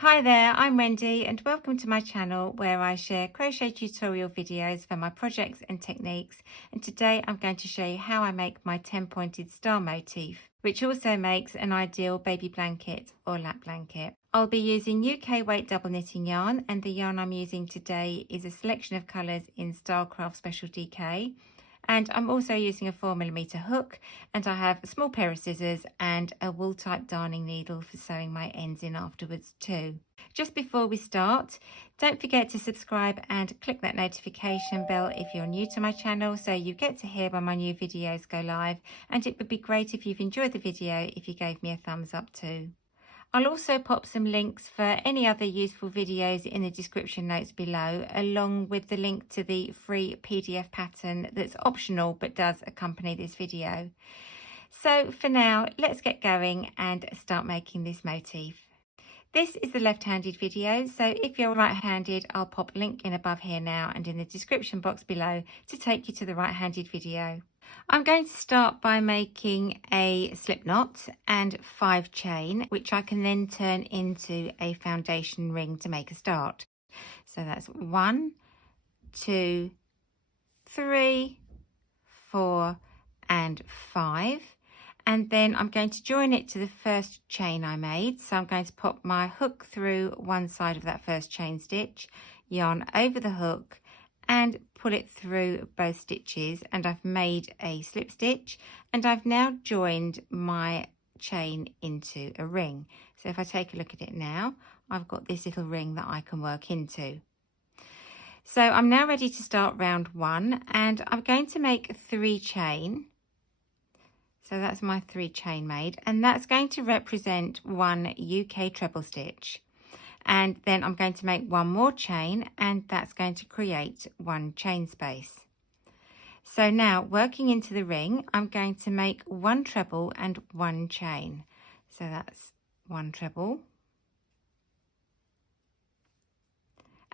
Hi there, I'm Wendy and welcome to my channel where I share crochet tutorial videos for my projects and techniques, and today I'm going to show you how I make my 10 pointed star motif, which also makes an ideal baby blanket or lap blanket. I'll be using UK weight double knitting yarn, and the yarn I'm using today is a selection of colours in Stylecraft Special DK. And I'm also using a 4mm hook, and I have a small pair of scissors and a wool type darning needle for sewing my ends in afterwards too. Just before we start, don't forget to subscribe and click that notification bell if you're new to my channel so you get to hear when my new videos go live, and it would be great if you've enjoyed the video if you gave me a thumbs up too. I'll also pop some links for any other useful videos in the description notes below, along with the link to the free PDF pattern that's optional but does accompany this video. So for now, let's get going and start making this motif. This is the left-handed video, so if you're right-handed, I'll pop a link in above here now and in the description box below to take you to the right-handed video. I'm going to start by making a slip knot and 5 chain, which I can then turn into a foundation ring to make a start. So that's 1, 2, 3, 4 and 5. And then I'm going to join it to the first chain I made. So I'm going to pop my hook through one side of that first chain stitch, yarn over the hook and pull it through both stitches, and I've made a slip stitch, and I've now joined my chain into a ring. So if I take a look at it now, I've got this little ring that I can work into. So I'm now ready to start round 1, and I'm going to make 3 chain. So that's my 3 chain made, and that's going to represent 1 UK treble stitch. And then I'm going to make 1 more chain, and that's going to create 1 chain space. So now, working into the ring, I'm going to make 1 treble and 1 chain. So that's 1 treble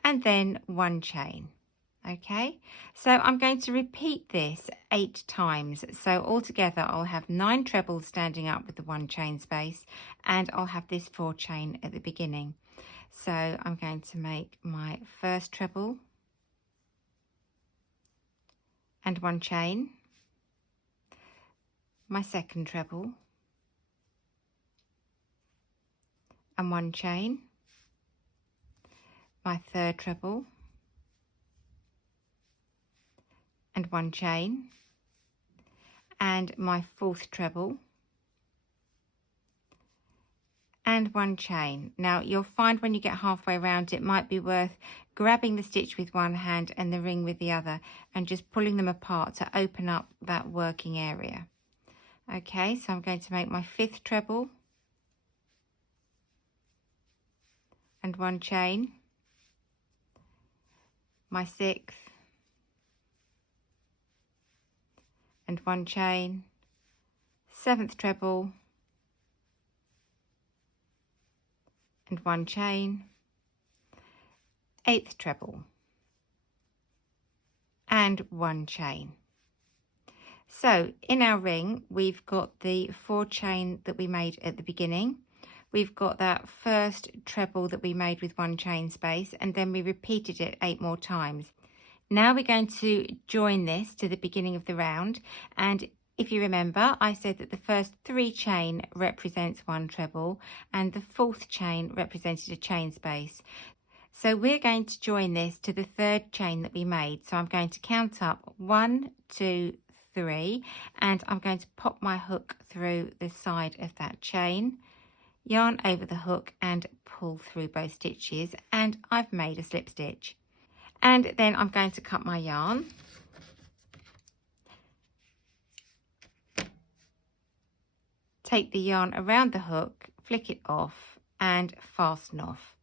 and then 1 chain. Okay, so I'm going to repeat this 8 times. So altogether I'll have 9 trebles standing up with the 1 chain space, and I'll have this 4 chain at the beginning. So I'm going to make my first treble and 1 chain, my second treble and 1 chain, my third treble and 1 chain, and my fourth treble and 1 chain. Now you'll find when you get halfway around it might be worth grabbing the stitch with one hand and the ring with the other and just pulling them apart to open up that working area. Okay, so I'm going to make my 5th treble and 1 chain, my 6th and 1 chain, 7th treble and 1 chain, 8th treble and 1 chain. So in our ring we've got the 4 chain that we made at the beginning, we've got that first treble that we made with 1 chain space, and then we repeated it 8 more times. Now we're going to join this to the beginning of the round, and if you remember, I said that the first 3 chain represents 1 treble and the 4th chain represented a chain space. So we're going to join this to the 3rd chain that we made. So I'm going to count up 1, 2, 3, and I'm going to pop my hook through the side of that chain, yarn over the hook and pull through both stitches, and I've made a slip stitch. And then I'm going to cut my yarn. Take the yarn around the hook, flick it off and fasten off.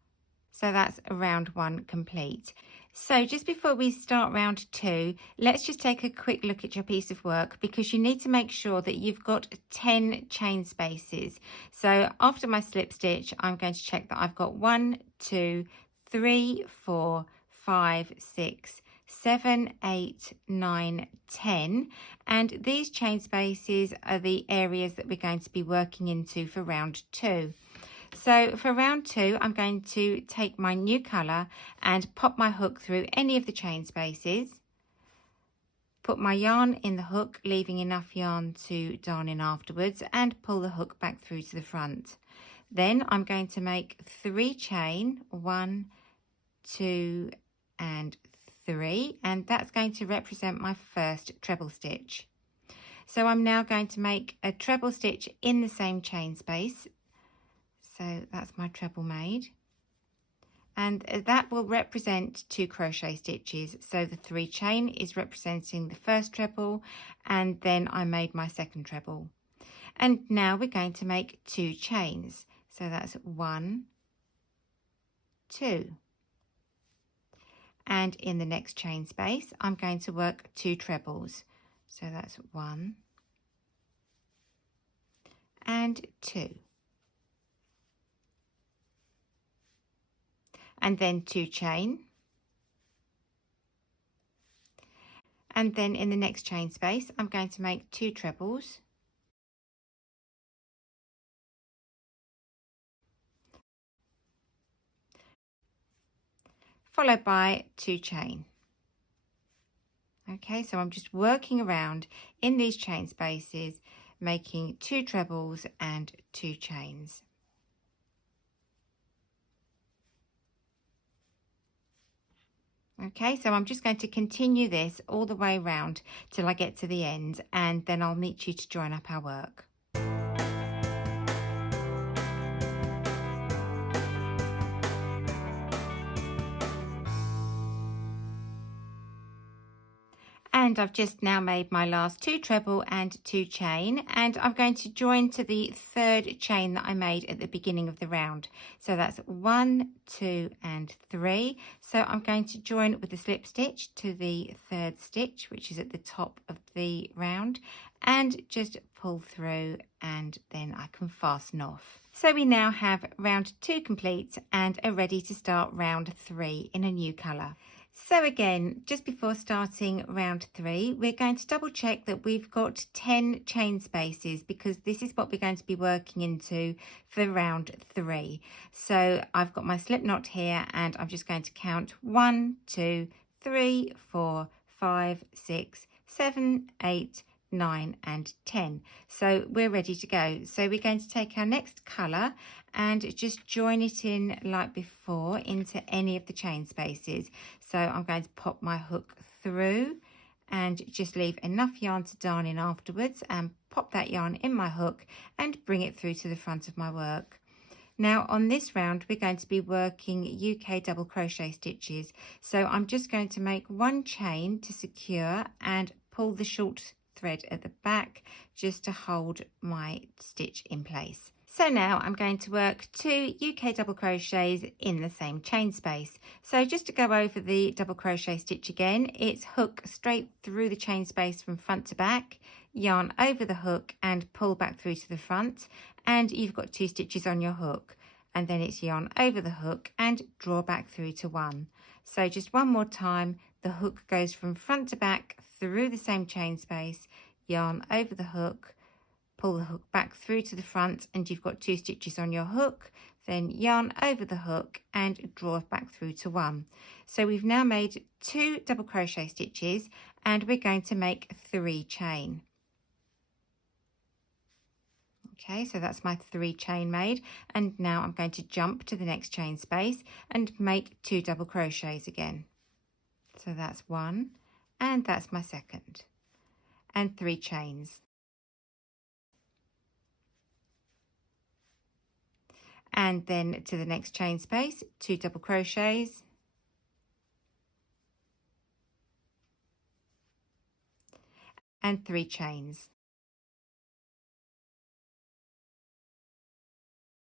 So that's round 1 complete. So just before we start round 2, let's just take a quick look at your piece of work, because you need to make sure that you've got 10 chain spaces. So after my slip stitch, I'm going to check that I've got 1, 2, 3, 4, 5, 6, 7, 8, 9, 10, and these chain spaces are the areas that we're going to be working into for round 2. So for round 2, I'm going to take my new colour and pop my hook through any of the chain spaces. Put my yarn in the hook, leaving enough yarn to darn in afterwards, and pull the hook back through to the front. Then I'm going to make 3 chain, 1, 2 and 3, and that's going to represent my first treble stitch. So I'm now going to make a treble stitch in the same chain space. So that's my treble made, and that will represent 2 crochet stitches. So the 3 chain is representing the first treble, and then I made my second treble. And now we're going to make 2 chains. So that's 1, 2. And in the next chain space, I'm going to work 2 trebles. So that's 1 and 2. And then 2 chain. And then in the next chain space, I'm going to make 2 trebles. Followed by 2 chain. Okay, so I'm just working around in these chain spaces, making 2 trebles and 2 chains. Okay, so I'm just going to continue this all the way around till I get to the end, and then I'll meet you to join up our work. And I've just now made my last 2 treble and 2 chain, and I'm going to join to the 3rd chain that I made at the beginning of the round. So that's 1, 2 and 3. So I'm going to join with a slip stitch to the 3rd stitch, which is at the top of the round, and just pull through, and then I can fasten off. So we now have round 2 complete and are ready to start round 3 in a new colour. So again, just before starting round 3, we're going to double check that we've got 10 chain spaces, because this is what we're going to be working into for round 3. So I've got my slip knot here, and I'm just going to count 1, 2, 3, 4, 5, 6, 7, 8, 9 and 10. So we're ready to go. So we're going to take our next colour and just join it in like before into any of the chain spaces. So I'm going to pop my hook through and just leave enough yarn to darn in afterwards, and pop that yarn in my hook and bring it through to the front of my work. Now on this round, we're going to be working UK double crochet stitches. So I'm just going to make 1 chain to secure and pull the short thread at the back just to hold my stitch in place. So now I'm going to work 2 UK double crochets in the same chain space. So just to go over the double crochet stitch again, it's hook straight through the chain space from front to back, yarn over the hook and pull back through to the front, and you've got 2 stitches on your hook, and then it's yarn over the hook and draw back through to 1. So just one more time, the hook goes from front to back through the same chain space, yarn over the hook, pull the hook back through to the front, and you've got 2 stitches on your hook, then yarn over the hook and draw back through to 1. So we've now made 2 double crochet stitches, and we're going to make 3 chain. Okay, so that's my 3 chain made, and now I'm going to jump to the next chain space and make 2 double crochets again. So that's 1, and that's my second, and 3 chains. And then to the next chain space, 2 double crochets, and 3 chains.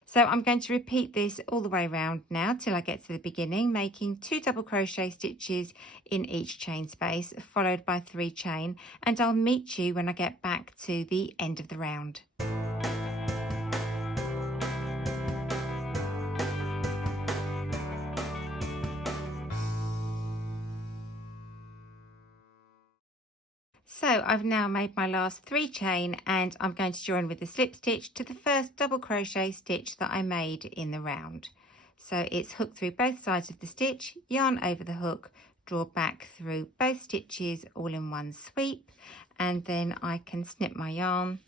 So I'm going to repeat this all the way around now till I get to the beginning, making 2 double crochet stitches in each chain space, followed by 3 chain, and I'll meet you when I get back to the end of the round. So I've now made my last 3 chain, and I'm going to join with the slip stitch to the first double crochet stitch that I made in the round. So it's hook through both sides of the stitch, yarn over the hook, draw back through both stitches all in one sweep, and then I can snip my yarn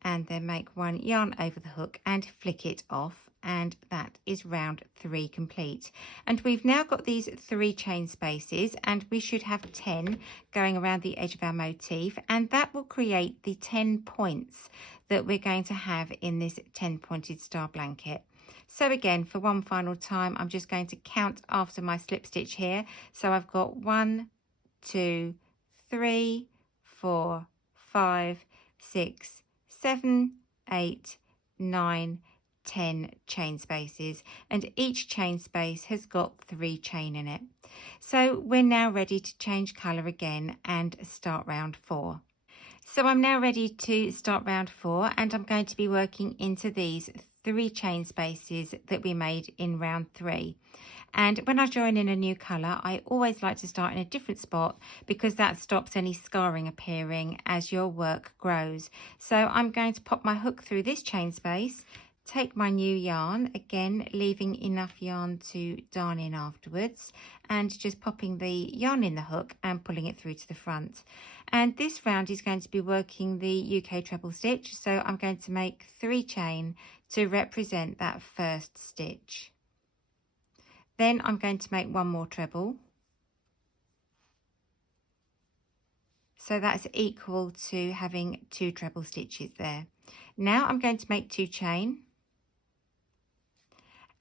and then make one yarn over the hook and flick it off, and that is round 3 complete. And we've now got these 3 chain spaces, and we should have 10 going around the edge of our motif, and that will create the 10 points that we're going to have in this 10 pointed star blanket. So again, for one final time, I'm just going to count after my slip stitch here. So I've got 1, 2, 3, 4, 5, 6, 7, 8, 9, 10 chain spaces, and each chain space has got 3 chain in it. So we're now ready to change colour again and start round 4. So I'm now ready to start round 4, and I'm going to be working into these 3 chain spaces that we made in round 3. And when I join in a new colour, I always like to start in a different spot, because that stops any scarring appearing as your work grows. So I'm going to pop my hook through this chain space, take my new yarn, again leaving enough yarn to darn in afterwards, and just popping the yarn in the hook and pulling it through to the front. And this round is going to be working the UK treble stitch, so I'm going to make 3 chain to represent that first stitch. Then I'm going to make 1 more treble, so that's equal to having 2 treble stitches there. Now I'm going to make 2 chain,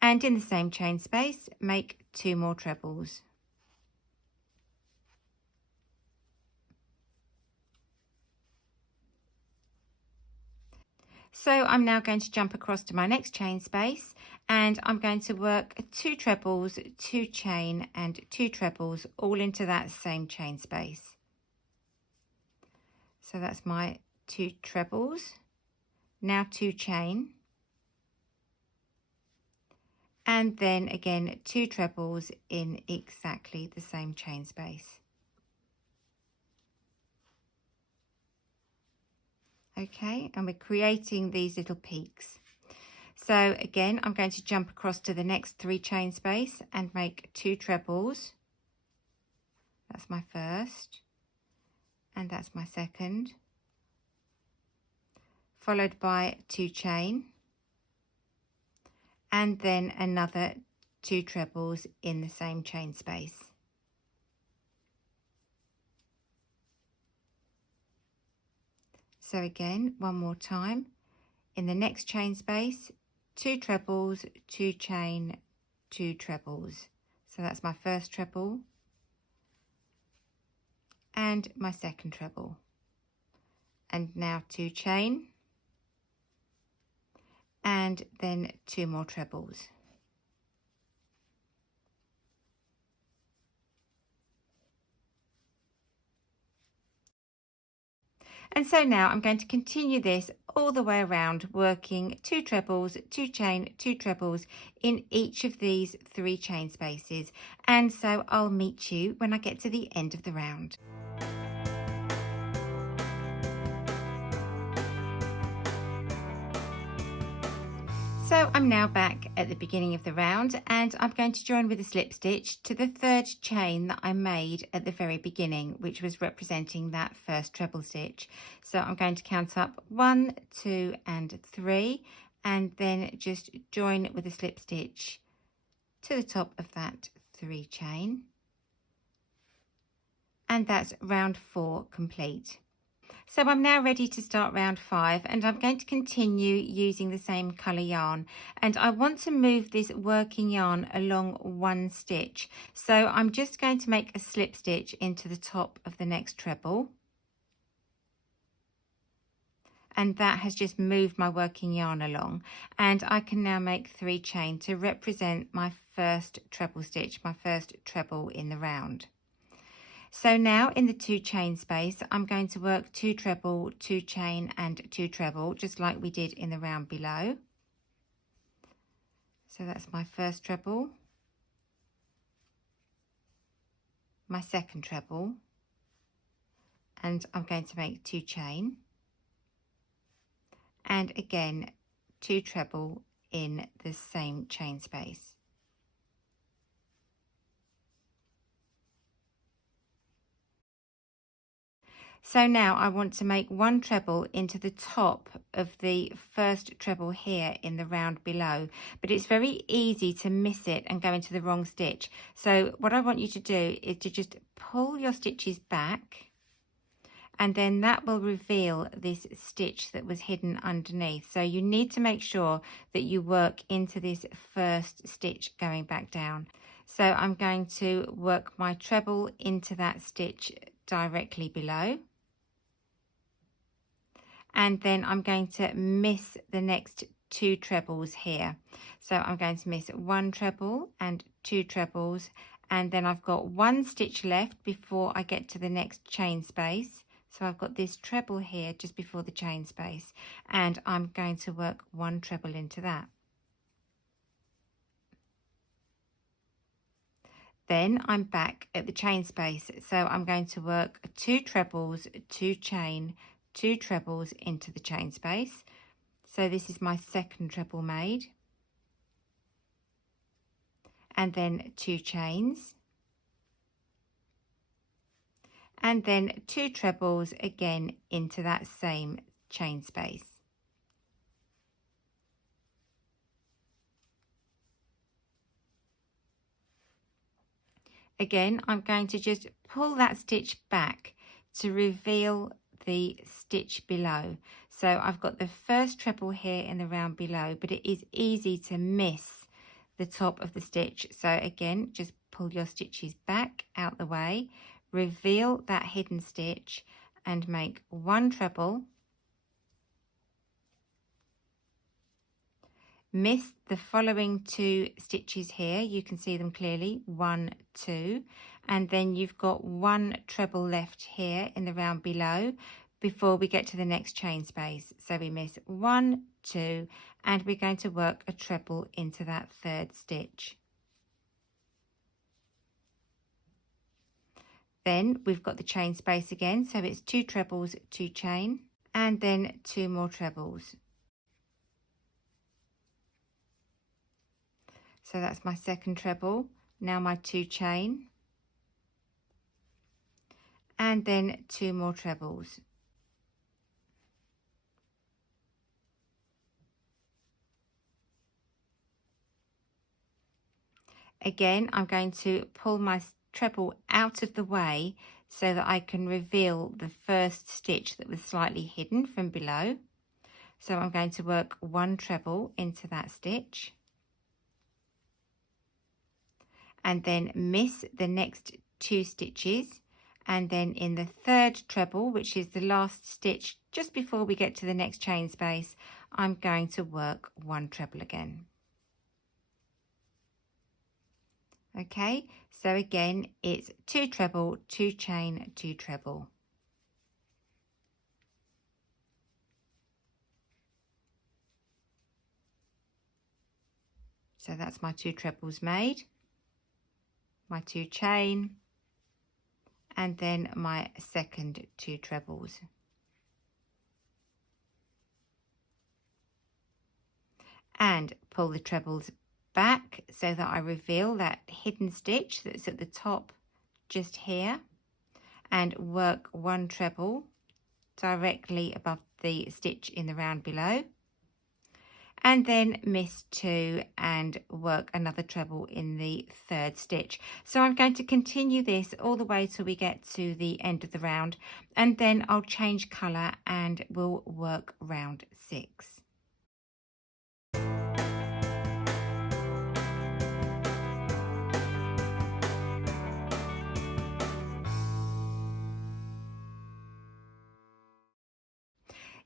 and in the same chain space make 2 more trebles. So I'm now going to jump across to my next chain space, and I'm going to work 2 trebles, 2 chain and 2 trebles all into that same chain space. So that's my 2 trebles, now 2 chain, and then again 2 trebles in exactly the same chain space. Okay, and we're creating these little peaks. So again, I'm going to jump across to the next 3 chain space and make 2 trebles. That's my first, and that's my second, followed by 2 chain, and then another 2 trebles in the same chain space. So again, one more time, in the next chain space, 2 trebles, 2 chain, 2 trebles. So that's my first treble and my second treble, and now 2 chain, and then 2 more trebles. And so now I'm going to continue this all the way around, working 2 trebles, 2 chain, 2 trebles in each of these 3 chain spaces. And so I'll meet you when I get to the end of the round. So I'm now back at the beginning of the round, and I'm going to join with a slip stitch to the 3rd chain that I made at the very beginning, which was representing that first treble stitch. So I'm going to count up 1, 2 and 3, and then just join with a slip stitch to the top of that 3 chain, and that's round 4 complete. So I'm now ready to start round 5, and I'm going to continue using the same colour yarn, and I want to move this working yarn along 1 stitch. So I'm just going to make a slip stitch into the top of the next treble, and that has just moved my working yarn along, and I can now make 3 chain to represent my first treble stitch, my first treble in the round. So now in the 2 chain space, I'm going to work 2 treble, 2 chain and 2 treble, just like we did in the round below. So that's my first treble, my second treble, and I'm going to make 2 chain, and again 2 treble in the same chain space. So now I want to make 1 treble into the top of the first treble here in the round below, but it's very easy to miss it and go into the wrong stitch. So what I want you to do is to just pull your stitches back, and then that will reveal this stitch that was hidden underneath. So you need to make sure that you work into this first stitch going back down. So I'm going to work my treble into that stitch directly below, and then I'm going to miss the next 2 trebles here. So I'm going to miss 1 treble and 2 trebles, and then I've got 1 stitch left before I get to the next chain space. So I've got this treble here just before the chain space, and I'm going to work 1 treble into that. Then I'm back at the chain space, so I'm going to work 2 trebles, 2 chain, 2 trebles into the chain space. So this is my second treble made, and then 2 chains, and then 2 trebles again into that same chain space. Again, I'm going to just pull that stitch back to reveal the stitch below. So I've got the first treble here in the round below, but it is easy to miss the top of the stitch. So again, just pull your stitches back out the way, reveal that hidden stitch, and make 1 treble, miss the following 2 stitches here, you can see them clearly, 1, 2, and then you've got 1 treble left here in the round below before we get to the next chain space. So we miss 1, 2, and we're going to work a treble into that third stitch. Then we've got the chain space again, so it's 2 trebles, 2 chain, and then 2 more trebles. So that's my second treble, now my 2 chain, and then 2 more trebles. Again, I'm going to pull my treble out of the way so that I can reveal the first stitch that was slightly hidden from below. So I'm going to work 1 treble into that stitch, and then miss the next 2 stitches, and then in the third treble, which is the last stitch just before we get to the next chain space, I'm going to work 1 treble again. Okay, so again it's 2 treble, 2 chain, 2 treble. So that's my 2 trebles made, my 2 chain, and then my second 2 trebles. And pull the trebles back so that I reveal that hidden stitch that's at the top just here, and work 1 treble directly above the stitch in the round below, and then miss 2 and work another treble in the third stitch. So I'm going to continue this all the way till we get to the end of the round, and then I'll change colour and we'll work round 6.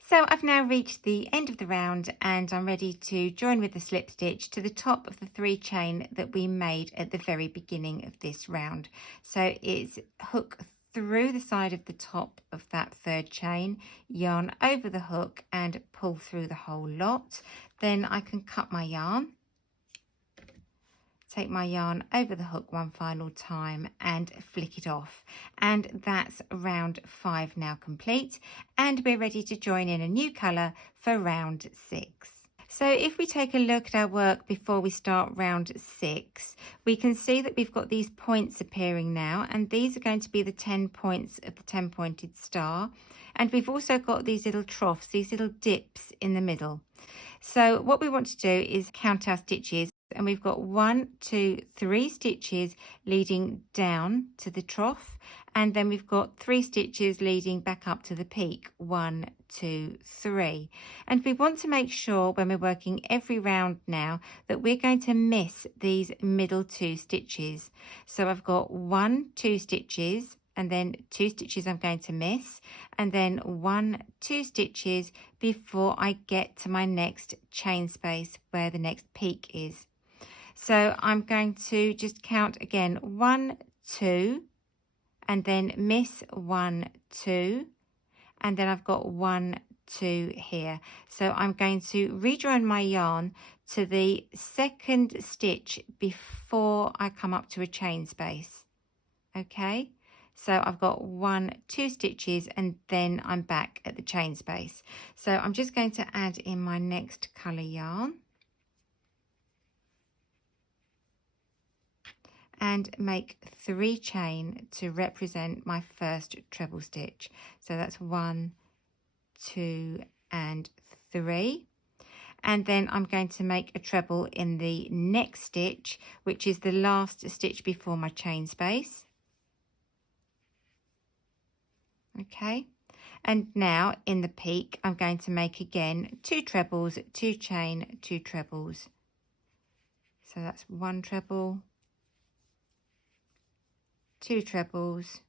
So I've now reached the end of the round, and I'm ready to join with the slip stitch to the top of the 3 chain that we made at the very beginning of this round. So it's hook through the side of the top of that third chain, yarn over the hook and pull through the whole lot. Then I can cut my yarn, take my yarn over the hook one final time and flick it off. And that's round 5 now complete, and we're ready to join in a new colour for round 6. So if we take a look at our work before we start round 6, we can see that we've got these points appearing now, and these are going to be the 10 points of the 10 pointed star. And we've also got these little troughs, these little dips in the middle. So what we want to do is count our stitches, and we've got 1, 2, 3 stitches leading down to the trough, and then we've got 3 stitches leading back up to the peak. 1, 2, 3. And we want to make sure when we're working every round now that we're going to miss these middle 2 stitches. So I've got 1, 2 stitches, and then 2 stitches I'm going to miss, and then 1, 2 stitches before I get to my next chain space where the next peak is. So I'm going to just count again, 1, 2, and then miss 1, 2, and then I've got 1, 2 here. So I'm going to rejoin my yarn to the second stitch before I come up to a chain space. Okay, so I've got 1, 2 stitches, and then I'm back at the chain space. So I'm just going to add in my next colour yarn and make 3 chain to represent my first treble stitch. So that's 1, 2 and 3, and then I'm going to make a treble in the next stitch, which is the last stitch before my chain space. Okay, and now in the peak I'm going to make again 2 trebles, 2 chain, 2 trebles. So that's 1 treble, 2 trebles,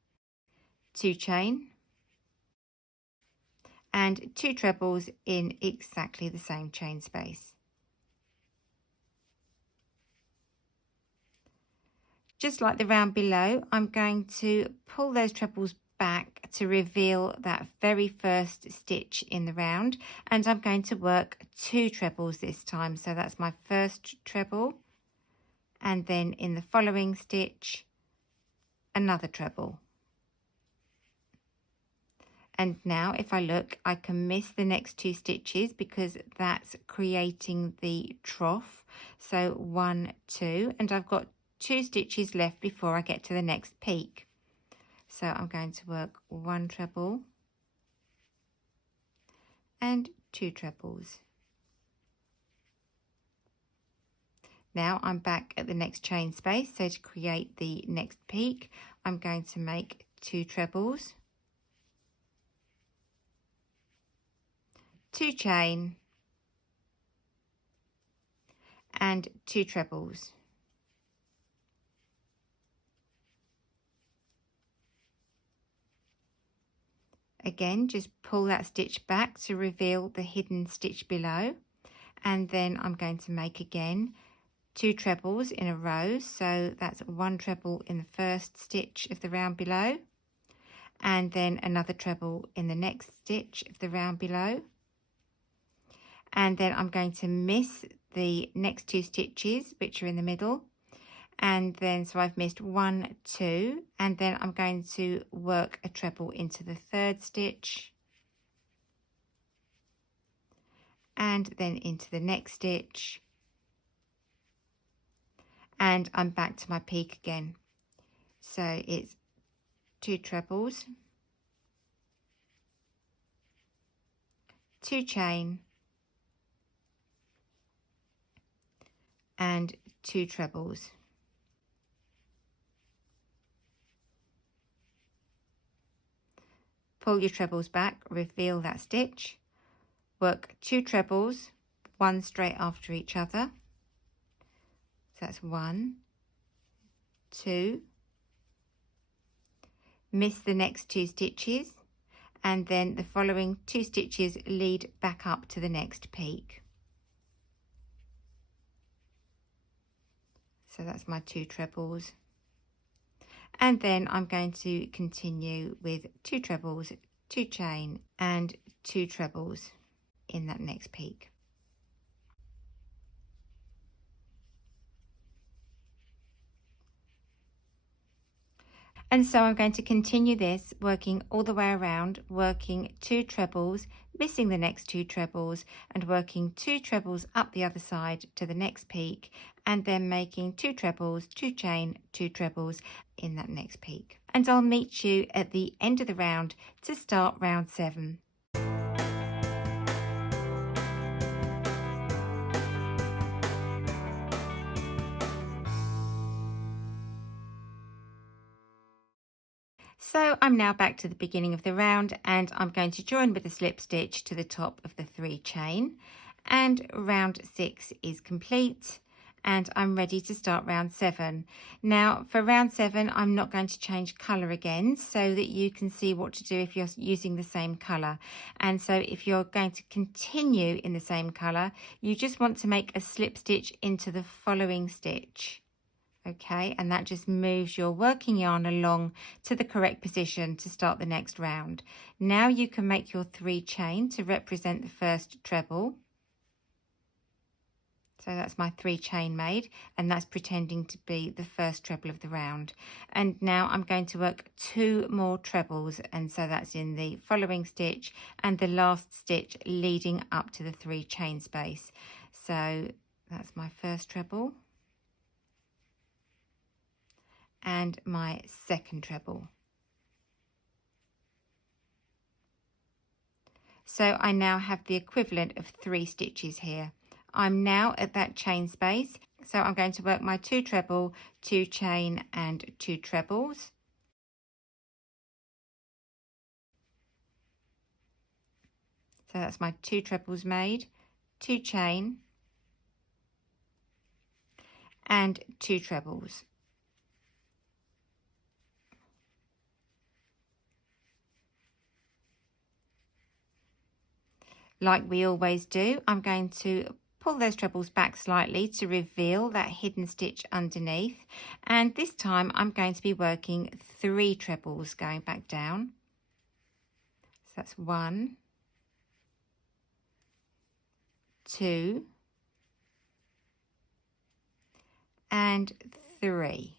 2 chain, and 2 trebles in exactly the same chain space. Just like the round below, I'm going to pull those trebles back to reveal that very first stitch in the round, and I'm going to work 2 trebles this time. So that's my first treble, and then in the following stitch another treble. And now if I look, I can miss the next 2 stitches because that's creating the trough. So 1, 2, and I've got 2 stitches left before I get to the next peak. So I'm going to work 1 treble and 2 trebles. Now I'm back at the next chain space, so to create the next peak I'm going to make 2 trebles, 2 chain and 2 trebles. Again, just pull that stitch back to reveal the hidden stitch below, and then I'm going to make again 2 trebles in a row. So that's 1 treble in the first stitch of the round below, and then another treble in the next stitch of the round below, and then I'm going to miss the next 2 stitches which are in the middle, and then so I've missed 1, 2, and then I'm going to work a treble into the third stitch and then into the next stitch, and I'm back to my peak again. So it's 2 trebles, 2 chain and 2 trebles. Pull your trebles back, reveal that stitch, work 2 trebles, 1 straight after each other. So that's 1, 2, miss the next 2 stitches, and then the following 2 stitches lead back up to the next peak. So that's my 2 trebles. And then I'm going to continue with 2 trebles, 2 chain and 2 trebles in that next peak. And so I'm going to continue this, working all the way around, working 2 trebles, missing the next 2 trebles, and working 2 trebles up the other side to the next peak, and then making 2 trebles, 2 chain, 2 trebles in that next peak. And I'll meet you at the end of the round to start round 7. So I'm now back to the beginning of the round, and I'm going to join with a slip stitch to the top of the 3 chain, and round 6 is complete, and I'm ready to start round 7. Now for round 7 I'm not going to change colour again, so that you can see what to do if you're using the same colour. And so if you're going to continue in the same colour, you just want to make a slip stitch into the following stitch. Okay, and that just moves your working yarn along to the correct position to start the next round. Now you can make your 3 chain to represent the first treble. So that's my 3 chain made, and that's pretending to be the first treble of the round. And now I'm going to work 2 more trebles, and so that's in the following stitch and the last stitch leading up to the 3 chain space. So that's my first treble and my second treble. So I now have the equivalent of 3 stitches here. I'm now at that chain space, so I'm going to work my 2 treble, 2 chain and 2 trebles. So that's my 2 trebles made, 2 chain and 2 trebles. Like we always do, I'm going to pull those trebles back slightly to reveal that hidden stitch underneath, and this time I'm going to be working 3 trebles going back down. So that's 1, 2 and 3.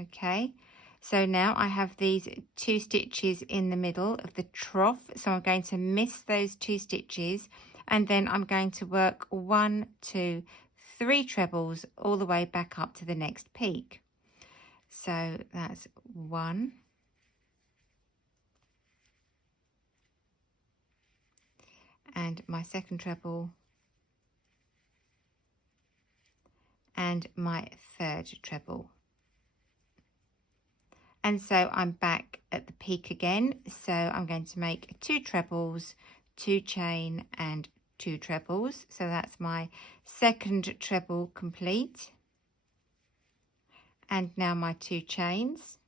Okay, so now I have these 2 stitches in the middle of the trough, so I'm going to miss those 2 stitches, and then I'm going to work 1, 2, 3 trebles all the way back up to the next peak. So that's 1, and my second treble, and my third treble. And so I'm back at the peak again, so I'm going to make 2 trebles, 2 chain and 2 trebles. So that's my second treble complete. And now my 2 chains.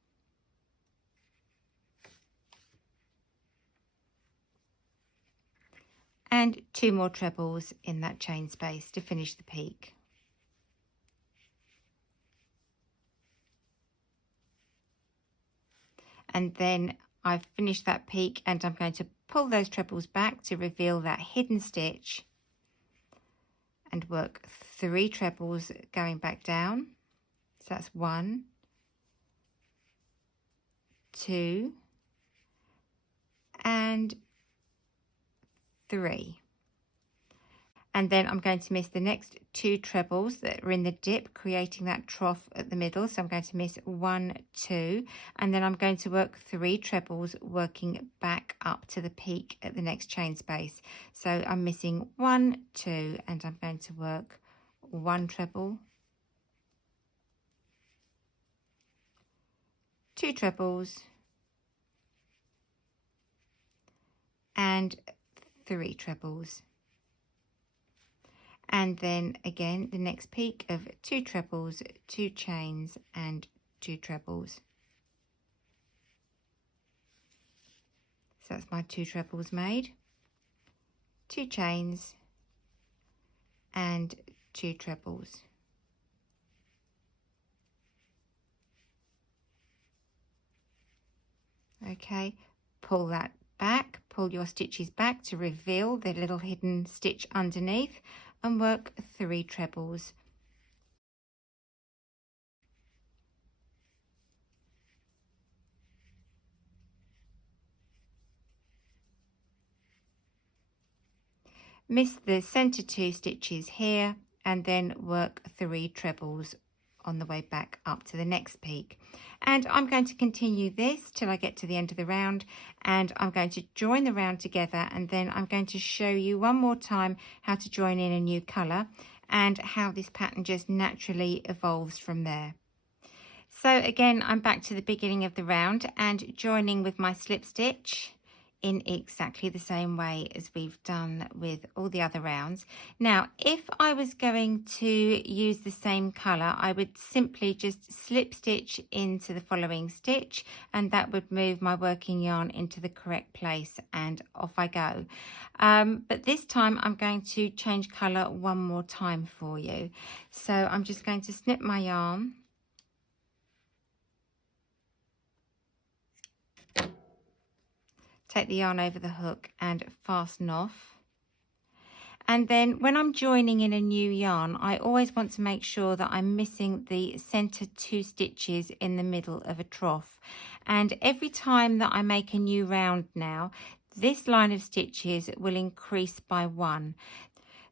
And 2 more trebles in that chain space to finish the peak. And then I've finished that peak, and I'm going to pull those trebles back to reveal that hidden stitch and work 3 trebles going back down. So that's 1, 2 and 3. And then I'm going to miss the next 2 trebles that are in the dip, creating that trough at the middle. So I'm going to miss 1, 2, and then I'm going to work 3 trebles working back up to the peak at the next chain space. So I'm missing 1, 2, and I'm going to work 1 treble, 2 trebles and 3 trebles. And then again the next peak of 2 trebles, 2 chains and 2 trebles. So that's my 2 trebles made, 2 chains and 2 trebles. Okay, pull that back, pull your stitches back to reveal the little hidden stitch underneath, and work 3 trebles. miss the center 2 stitches here, and then work 3 trebles on the way back up to the next peak. And I'm going to continue this till I get to the end of the round, and I'm going to join the round together, and then I'm going to show you one more time how to join in a new color and how this pattern just naturally evolves from there. So again, I'm back to the beginning of the round and joining with my slip stitch in exactly the same way as we've done with all the other rounds. Now, if I was going to use the same color, I would simply just slip stitch into the following stitch, and that would move my working yarn into the correct place, and off I go. But this time I'm going to change color one more time for you. So I'm just going to snip my yarn, take the yarn over the hook and fasten off. And then when I'm joining in a new yarn, I always want to make sure that I'm missing the center 2 stitches in the middle of a trough. And every time that I make a new round now, this line of stitches will increase by 1.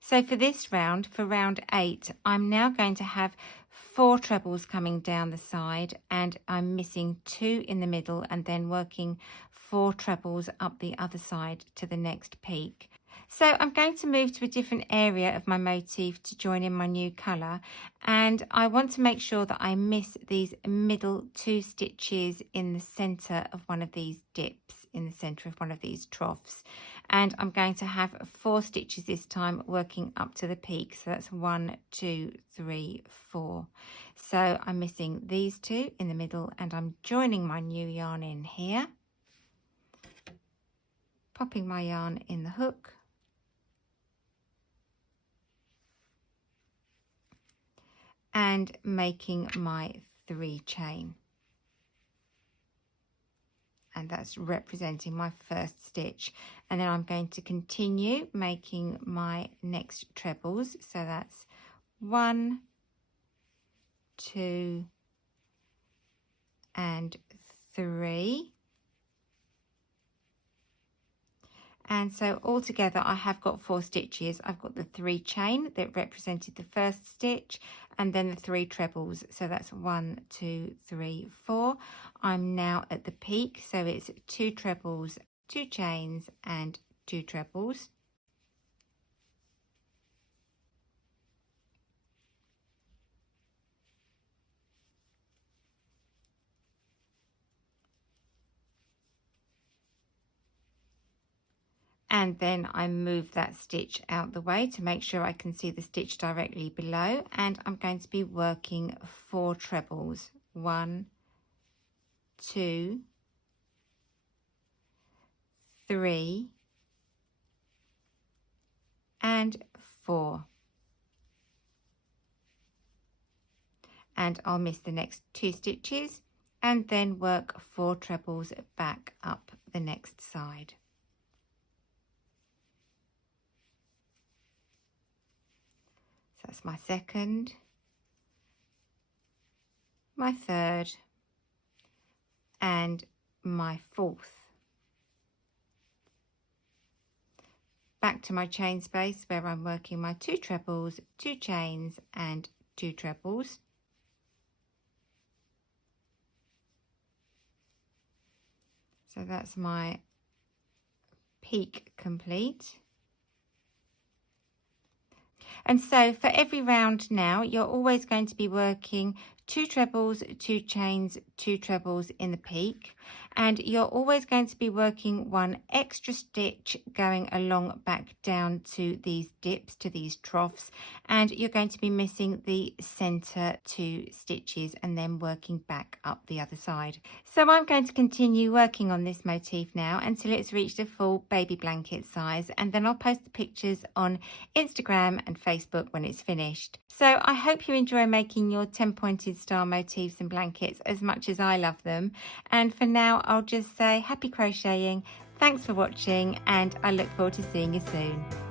So for this round, for round 8, I'm now going to have 4 trebles coming down the side, and I'm missing 2 in the middle, and then working 4 trebles up the other side to the next peak. So I'm going to move to a different area of my motif to join in my new colour, and I want to make sure that I miss these middle 2 stitches in the centre of one of these dips, in the centre of one of these troughs. And I'm going to have 4 stitches this time working up to the peak. So that's 1, 2, 3, 4. So I'm missing these 2 in the middle, and I'm joining my new yarn in here, popping my yarn in the hook, and making my 3 chain. And that's representing my first stitch. And then I'm going to continue making my next trebles. So that's 1, 2, and 3. And so altogether I have got 4 stitches. I've got the 3 chain that represented the first stitch, and then the 3 trebles. So that's 1, 2, 3, 4. I'm now at the peak, so it's 2 trebles, 2 chains, and 2 trebles. And then I move that stitch out the way to make sure I can see the stitch directly below, and I'm going to be working 4 trebles. 1, 2, 3, and 4. And I'll miss the next 2 stitches and then work 4 trebles back up the next side. So that's my second, my third, and my fourth. Back to my chain space where I'm working my 2 trebles, 2 chains, and 2 trebles. So that's my peak complete. And so for every round now, you're always going to be working 2 trebles, 2 chains, 2 trebles in the peak, and you're always going to be working 1 extra stitch going along back down to these dips, to these troughs, and you're going to be missing the center 2 stitches and then working back up the other side. So I'm going to continue working on this motif now until it's reached a full baby blanket size, and then I'll post the pictures on Instagram and Facebook when it's finished. So I hope you enjoy making your 10 pointed star motifs and blankets as much as I love them. And for now, I'll just say happy crocheting, thanks for watching, and I look forward to seeing you soon.